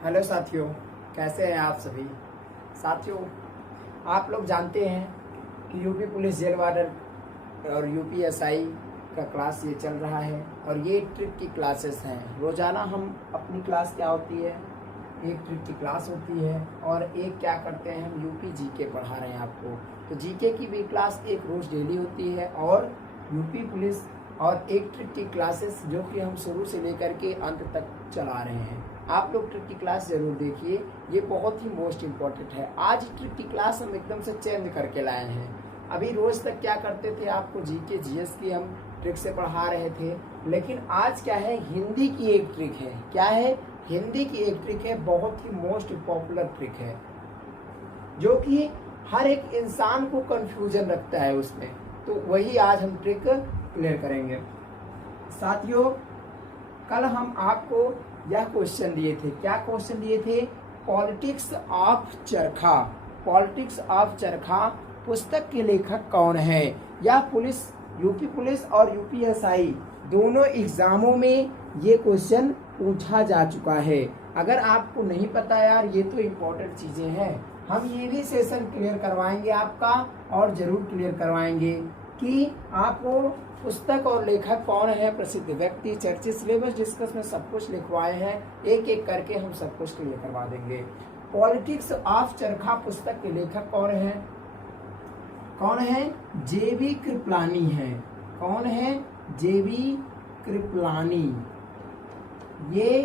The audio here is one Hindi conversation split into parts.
हेलो साथियों, कैसे हैं आप सभी। साथियों, आप लोग जानते हैं कि यूपी पुलिस जेल वार्डन और यूपीएसआई का क्लास ये चल रहा है और ये ट्रिक की क्लासेस हैं। रोज़ाना हम अपनी क्लास क्या होती है, एक ट्रिक की क्लास होती है और एक क्या करते हैं, हम यूपी जीके पढ़ा रहे हैं आपको। तो जीके की भी क्लास एक रोज़ डेली होती है और यूपी पुलिस और एक ट्रिक की क्लासेस जो कि हम शुरू से लेकर के अंत तक चला रहे हैं। आप लोग ट्रिक की क्लास जरूर देखिए, ये बहुत ही मोस्ट इम्पॉर्टेंट है। आज ट्रिक की क्लास हम एकदम से चेंज करके लाए हैं। अभी रोज तक क्या करते थे, आपको जीके जीएस की हम ट्रिक से पढ़ा रहे थे, लेकिन आज क्या है, हिंदी की एक ट्रिक है। क्या है? हिंदी की एक ट्रिक है, बहुत ही मोस्ट पॉपुलर ट्रिक है जो कि हर एक इंसान को कंफ्यूजन रखता है उसमें। तो वही आज हम ट्रिक क्लियर करेंगे। साथियों, कल हम आपको यह क्वेश्चन दिए थे। क्या क्वेश्चन दिए थे? पॉलिटिक्स ऑफ चरखा। पॉलिटिक्स ऑफ चरखा पुस्तक के लेखक कौन है? यह पुलिस, यूपी पुलिस और यूपीएसआई दोनों एग्जामों में ये क्वेश्चन पूछा जा चुका है। अगर आपको नहीं पता यार, ये तो इम्पोर्टेंट चीजें हैं। हम ये भी सेशन क्लियर करवाएंगे आपका, और जरूर क्लियर करवाएंगे कि आपको पुस्तक और लेखक कौन है, प्रसिद्ध व्यक्ति, चर्चित, सिलेबस डिस्कस में सब कुछ लिखवाए हैं। एक एक करके हम सब कुछ क्लियर करवा देंगे। पॉलिटिक्स ऑफ चरखा पुस्तक के लेखक कौन है? कौन है? जेबी कृपलानी है। कौन है? जेबी कृपलानी। ये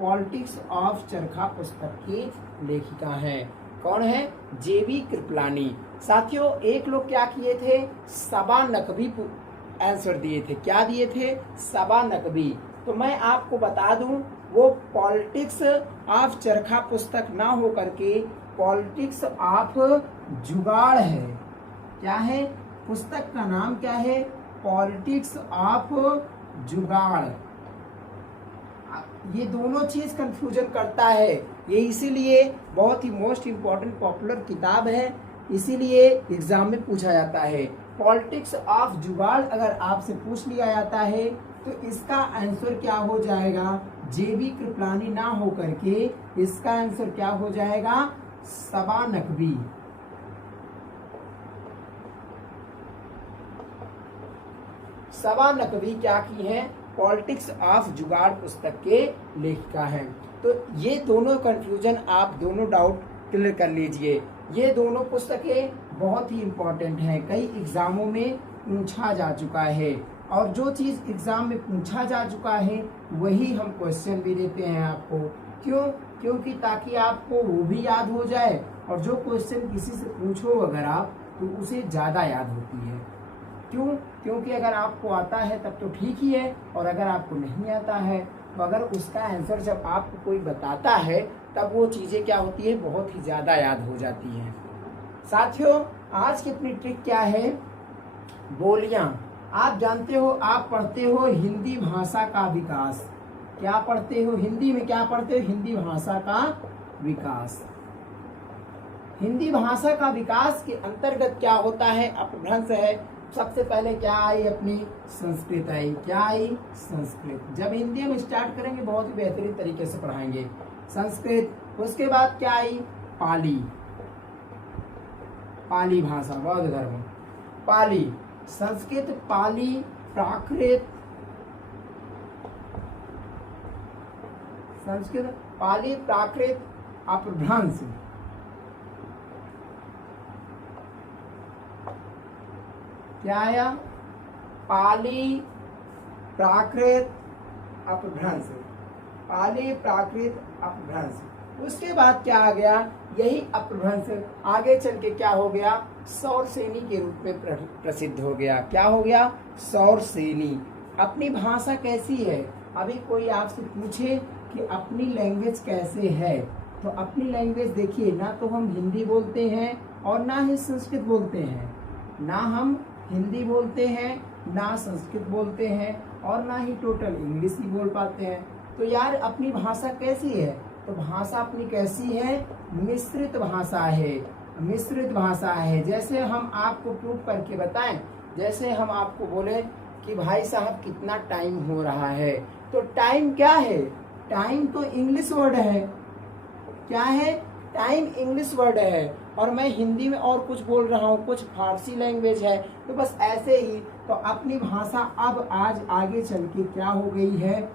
पॉलिटिक्स ऑफ चरखा पुस्तक की लेखिका है। कौन है? जेबी कृपलानी। साथियों, एक लोग क्या किए थे, सबा नकवी आंसर दिए थे। क्या दिए थे? सबा नकवी। तो मैं आपको बता दूं, वो पॉलिटिक्स ऑफ चरखा पुस्तक ना हो करके पॉलिटिक्स ऑफ जुगाड़ है। क्या है? पुस्तक का नाम क्या है? पॉलिटिक्स ऑफ जुगाड़। ये दोनों चीज कंफ्यूजन करता है, ये इसीलिए बहुत ही मोस्ट इम्पोर्टेंट पॉपुलर किताब है, इसीलिए एग्जाम में पूछा जाता है। पॉलिटिक्स ऑफ जुगाड़ अगर आपसे पूछ लिया जाता है तो इसका आंसर क्या हो जाएगा? जेबी कृपलानी ना हो करके इसका आंसर क्या हो जाएगा? सबा नकवी। सबा नकवी क्या की है? पॉलिटिक्स ऑफ जुगाड़ पुस्तक के लेखिका हैं। तो ये दोनों कंफ्यूजन, आप दोनों डाउट क्लियर कर लीजिए। ये दोनों पुस्तकें बहुत ही इम्पोर्टेंट हैं, कई एग्जामों में पूछा जा चुका है, और जो चीज एग्जाम में पूछा जा चुका है वही हम क्वेश्चन भी देते हैं आपको। क्यों? क्योंकि ताकि आपको वो भी याद हो जाए, और जो क्वेश्चन किसी से पूछो अगर आप, तो उसे ज्यादा याद होती है। क्यों? क्योंकि अगर आपको आता है तब तो ठीक ही है, और अगर आपको नहीं आता है तो अगर उसका आंसर जब आपको कोई बताता है तब वो चीजें क्या होती है, बहुत ही ज्यादा याद हो जाती हैं। साथियों, आज की अपनी ट्रिक क्या है? बोलियां। आप जानते हो, आप पढ़ते हो हिंदी भाषा का विकास। क्या पढ़ते हो? हिंदी में क्या पढ़ते हो? हिंदी भाषा का विकास। हिंदी भाषा का विकास के अंतर्गत क्या होता है? अपभ्रंश है। सबसे पहले क्या आई? अपनी संस्कृत आई। क्या आई? संस्कृत। जब हिंदी हम स्टार्ट करेंगे बहुत ही बेहतरीन तरीके से पढ़ाएंगे। संस्कृत। उसके बाद क्या आई? पाली। पाली भाषा, बौद्ध धर्म। पाली, संस्कृत, पाली, प्राकृत, संस्कृत, पाली, प्राकृत, अपभ्रंश। क्या आया? पाली, प्राकृत, अपभ्रंश। पाली, प्राकृत, अपभ्रंश। उसके बाद क्या आ गया? यही अपभ्रंश आगे चल के क्या हो गया? सौरसेनी के रूप में प्रसिद्ध हो गया। क्या हो गया? सौरसेनी। अपनी भाषा कैसी है? अभी कोई आपसे पूछे कि अपनी लैंग्वेज कैसे है, तो अपनी लैंग्वेज देखिए, ना तो हम हिंदी बोलते हैं और ना ही संस्कृत बोलते हैं। ना हम हिंदी बोलते हैं, ना संस्कृत बोलते हैं, और ना ही टोटल इंग्लिश ही बोल पाते हैं। तो यार अपनी भाषा कैसी है? तो भाषा अपनी कैसी है? मिश्रित भाषा है। मिश्रित भाषा है। जैसे हम आपको प्रूफ करके बताएं, जैसे हम आपको बोले कि भाई साहब कितना टाइम हो रहा है, तो टाइम क्या है? टाइम तो इंग्लिश वर्ड है। क्या है, टाइम इंग्लिश वर्ड है और मैं हिंदी में और कुछ बोल रहा हूँ, कुछ फारसी लैंग्वेज है, तो बस ऐसे ही तो अपनी भाषा अब आज आगे चल के क्या हो गई है,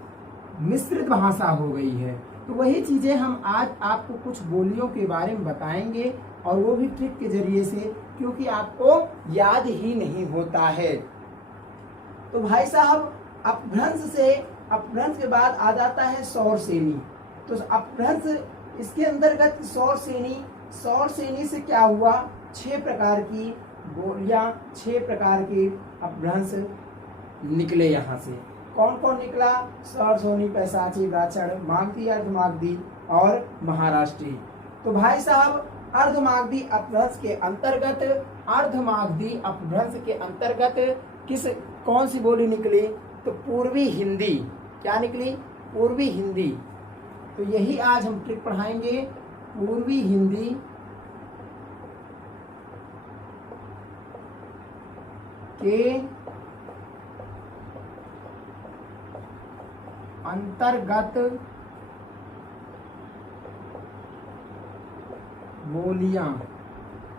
मिश्रित भाषा हो गई है। तो वही चीजें हम आज आपको कुछ बोलियों के बारे में बताएंगे और वो भी ट्रिक के जरिए से, क्योंकि आपको याद ही नहीं होता है। तो भाई साहब अपभ्रंश के बाद आ जाता है सौर श्रेणी। तो अपभ्रंश इसके अंतर्गत सौर श्रेणी से क्या हुआ, 6 प्रकार की बोलियां, 6 प्रकार के अपभ्रंश निकले। यहाँ से कौन कौन निकला, सौर सोनी, पैशाची, ब्राह्मण, मागधी, अर्धमागधी और महाराष्ट्री। तो भाई साहब अर्धमागधी अपभ्रंश के अंतर्गत कौन सी बोली निकली, तो पूर्वी हिंदी। क्या निकली, पूर्वी हिंदी। तो यही आज हम ट्रिक पढ़ाएंगे, पूर्वी हिंदी के अंतर्गत बोलियां।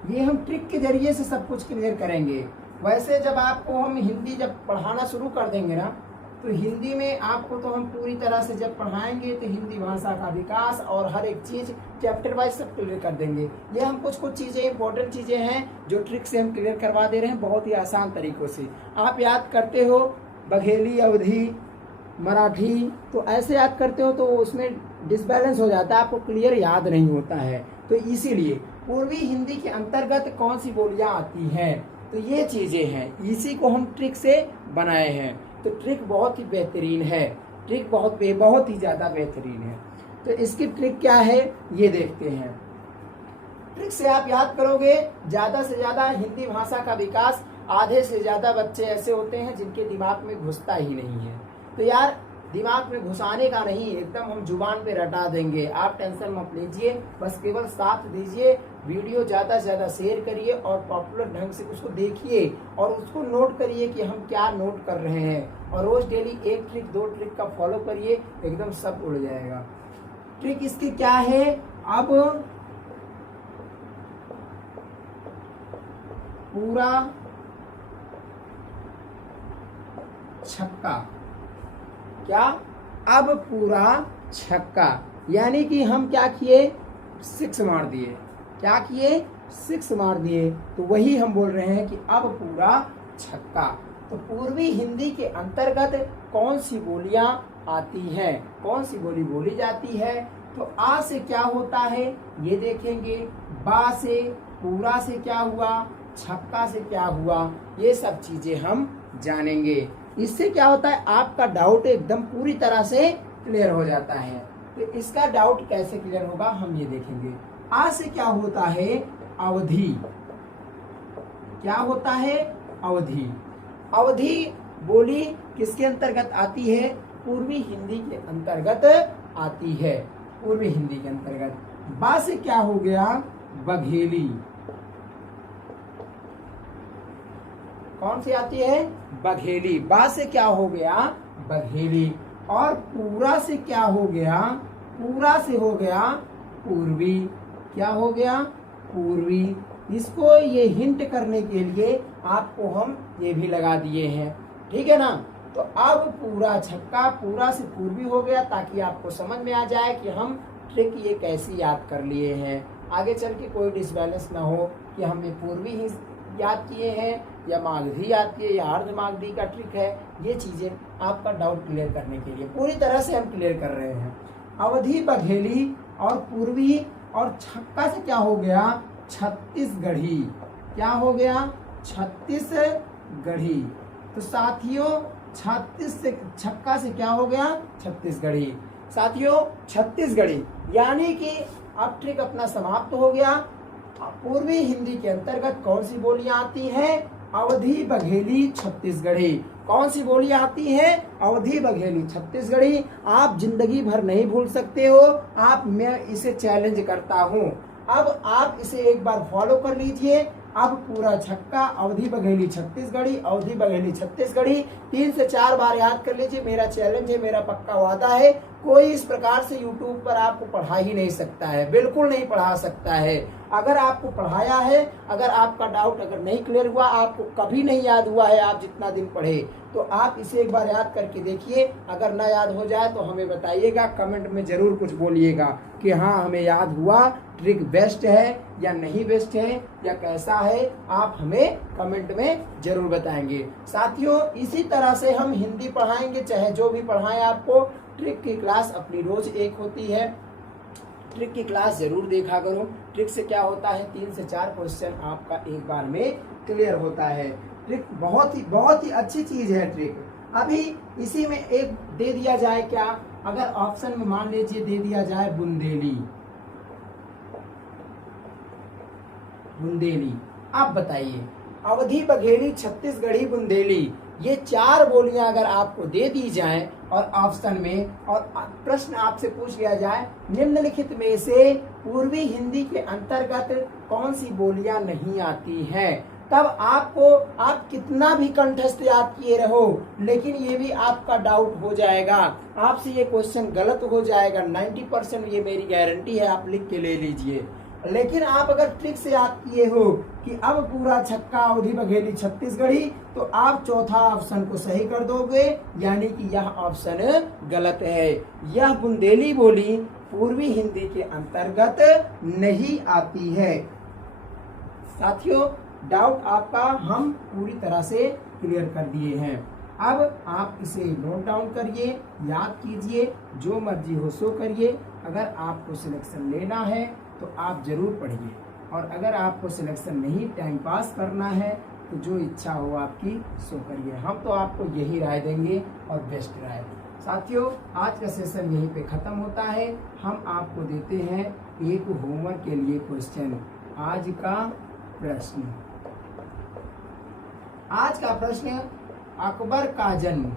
ये हम ट्रिक के जरिए से सब कुछ क्लियर करेंगे। वैसे जब आपको हम हिंदी जब पढ़ाना शुरू कर देंगे ना, तो हिंदी में आपको तो हम पूरी तरह से जब पढ़ाएंगे तो हिंदी भाषा का विकास और हर एक चीज चैप्टर वाइज सब क्लियर कर देंगे। ये हम कुछ चीजें, इंपॉर्टेंट चीजें हैं जो ट्रिक से हम क्लियर करवा दे रहे हैं बहुत ही आसान तरीकों से। आप याद करते हो बघेली, अवधी, मराठी, तो ऐसे याद करते हो तो उसमें डिसबैलेंस हो जाता है, आपको क्लियर याद नहीं होता है। तो इसीलिए पूर्वी हिंदी के अंतर्गत कौन सी बोलियां आती हैं, तो ये चीजें हैं, इसी को हम ट्रिक से बनाए हैं। तो ट्रिक बहुत ही बेहतरीन है, ट्रिक बहुत ही ज्यादा बेहतरीन है। तो इसकी ट्रिक क्या है ये देखते हैं। ट्रिक से आप याद करोगे, ज्यादा से ज्यादा हिंदी भाषा का विकास, आधे से ज्यादा बच्चे ऐसे होते हैं जिनके दिमाग में घुसता ही नहीं है। तो यार दिमाग में घुसाने का नहीं, एकदम हम जुबान पे रटा देंगे। आप टेंशन मत लीजिए, बस केवल साथ दीजिए, वीडियो ज्यादा से ज्यादा शेयर करिए और पॉपुलर ढंग से उसको देखिए और उसको नोट करिए कि हम क्या नोट कर रहे हैं। और रोज डेली 1 ट्रिक 2 ट्रिक का फॉलो करिए, एकदम सब उड़ जाएगा। ट्रिक इसकी क्या है, अब पूरा छक्का। क्या, अब पूरा छक्का, यानी कि हम क्या किए, 6 मार दिए। क्या किए, 6 मार दिए। तो वही हम बोल रहे हैं कि अब पूरा छक्का। तो पूर्वी हिंदी के अंतर्गत कौन सी बोलियां आती हैं, कौन सी बोली बोली जाती है। तो आ से क्या होता है ये देखेंगे, बा से, पूरा से क्या हुआ, छक्का से क्या हुआ, ये सब चीजें हम जानेंगे। इससे क्या होता है, आपका डाउट एकदम पूरी तरह से क्लियर हो जाता है। तो इसका डाउट कैसे क्लियर होगा हम ये देखेंगे। आ से क्या होता है, अवधि। क्या होता है, अवधि। अवधि बोली किसके अंतर्गत आती है, पूर्वी हिंदी के अंतर्गत आती है, पूर्वी हिंदी के अंतर्गत। बा से क्या हो गया, बघेली। कौन सी आती है, बघेली। बा से क्या हो गया, बघेली। और पूरा से क्या हो गया, पूरा से हो गया पूर्वी। क्या हो गया, पूर्वी। इसको ये हिंट करने के लिए आपको हम ये भी लगा दिए हैं, ठीक है ना। तो अब पूरा छक्का पूरा से पूर्वी हो गया, ताकि आपको समझ में आ जाए कि हम ट्रिक ये कैसी याद कर लिए हैं। आगे चल के कोई डिसबैलेंस ना हो कि हम ये पूर्वी ही याद किए हैं या मागधी याद किए या अर्धमागधी का ट्रिक है। ये चीजें आपका डाउट क्लियर करने के लिए पूरी तरह से हम क्लियर कर रहे हैं। अवधि, बघेली और पूर्वी और छक्का से क्या हो गया, छत्तीसगढ़ी। क्या हो गया, छत्तीसगढ़ी। तो साथियों 36 से छक्का से क्या हो गया, छत्तीसगढ़ी। साथियों छत्तीसगढ़ी, यानी कि अब ट्रिक अपना समाप्त हो गया। पूर्वी हिंदी के अंतर्गत कौन सी बोलियां आती हैं, अवधि, बघेली, छत्तीसगढ़ी। कौन सी बोलियां आती हैं, अवधि, बघेली, छत्तीसगढ़ी। आप जिंदगी भर नहीं भूल सकते हो। मैं इसे चैलेंज करता हूं। अब आप इसे एक बार फॉलो कर लीजिए, अब पूरा छक्का, अवधि बघेली छत्तीसगढ़ी, अवधि बघेली छत्तीसगढ़ी 3 से 4 बार याद कर लीजिए। मेरा चैलेंज है, मेरा पक्का वादा है, कोई इस प्रकार से YouTube पर आपको पढ़ा ही नहीं सकता है, बिल्कुल नहीं पढ़ा सकता है। अगर आपको पढ़ाया है, अगर आपका डाउट अगर नहीं क्लियर हुआ, आपको कभी नहीं याद हुआ है आप जितना दिन पढ़े, तो आप इसे एक बार याद करके देखिए। अगर ना याद हो जाए तो हमें बताइएगा, कमेंट में जरूर कुछ बोलिएगा कि हाँ हमें याद हुआ, ट्रिक बेस्ट है या नहीं बेस्ट है या कैसा है, आप हमें कमेंट में जरूर बताएंगे। साथियों, इसी तरह से हम हिंदी पढ़ाएंगे, चाहे जो भी पढ़ाएं आपको। ट्रिक की क्लास अपनी रोज एक होती है, ट्रिक की क्लास जरूर देखा करो। ट्रिक से क्या होता है, 3 से 4 क्वेश्चन आपका एक बार में क्लियर होता है। ट्रिक बहुत ही अच्छी चीज है ट्रिक। अभी इसी में एक दे दिया जाए, क्या अगर ऑप्शन में मान लीजिए दे दिया जाए बुंदेली, बुंदेली, आप बताइए अवधि बघेली छत्तीसगढ़ी बुंदेली, ये 4 बोलियां अगर आपको दे दी जाएं और ऑप्शन में, और प्रश्न आपसे पूछ लिया जाए निम्नलिखित में से पूर्वी हिंदी के अंतर्गत कौन सी बोलियां नहीं आती हैं, तब आपको, आप कितना भी कंठस्थ याद किए रहो, लेकिन ये भी आपका डाउट हो जाएगा, आपसे ये क्वेश्चन गलत हो जाएगा 90%, ये मेरी गारंटी है, आप लिख के ले लीजिए। लेकिन आप अगर ट्रिक से याद किए हो कि अब पूरा छक्का अवधि बघेली छत्तीसगढ़ी, तो आप चौथा ऑप्शन को सही कर दोगे, यानी कि यह ऑप्शन गलत है। यह बुंदेली बोली पूर्वी हिंदी के अंतर्गत नहीं आती है। साथियों, डाउट आपका हम पूरी तरह से क्लियर कर दिए हैं। अब आप इसे नोट डाउन करिए, याद कीजिए, जो मर्जी हो सो करिए। अगर आपको सिलेक्शन लेना है तो आप जरूर पढ़िए, और अगर आपको सिलेक्शन नहीं, टाइम पास करना है, तो जो इच्छा हो आपकी सो करिए। हम तो आपको यही राय देंगे और बेस्ट राय। साथियों, आज का सेशन यहीं पे खत्म होता है। हम आपको देते हैं एक होमवर्क के लिए क्वेश्चन। आज का प्रश्न, आज का प्रश्न, अकबर का जन्म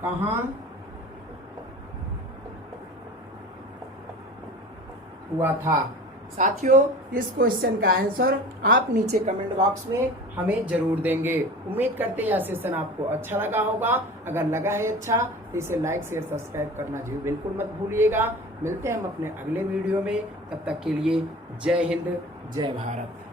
कहाँ हुआ था। साथियों, इस क्वेश्चन का आंसर आप नीचे कमेंट बॉक्स में हमें जरूर देंगे। उम्मीद करते हैं यह सेशन आपको अच्छा लगा होगा। अगर लगा है अच्छा तो इसे लाइक शेयर सब्सक्राइब करना जी बिल्कुल मत भूलिएगा। मिलते हैं हम अपने अगले वीडियो में, तब तक के लिए जय हिंद, जय भारत।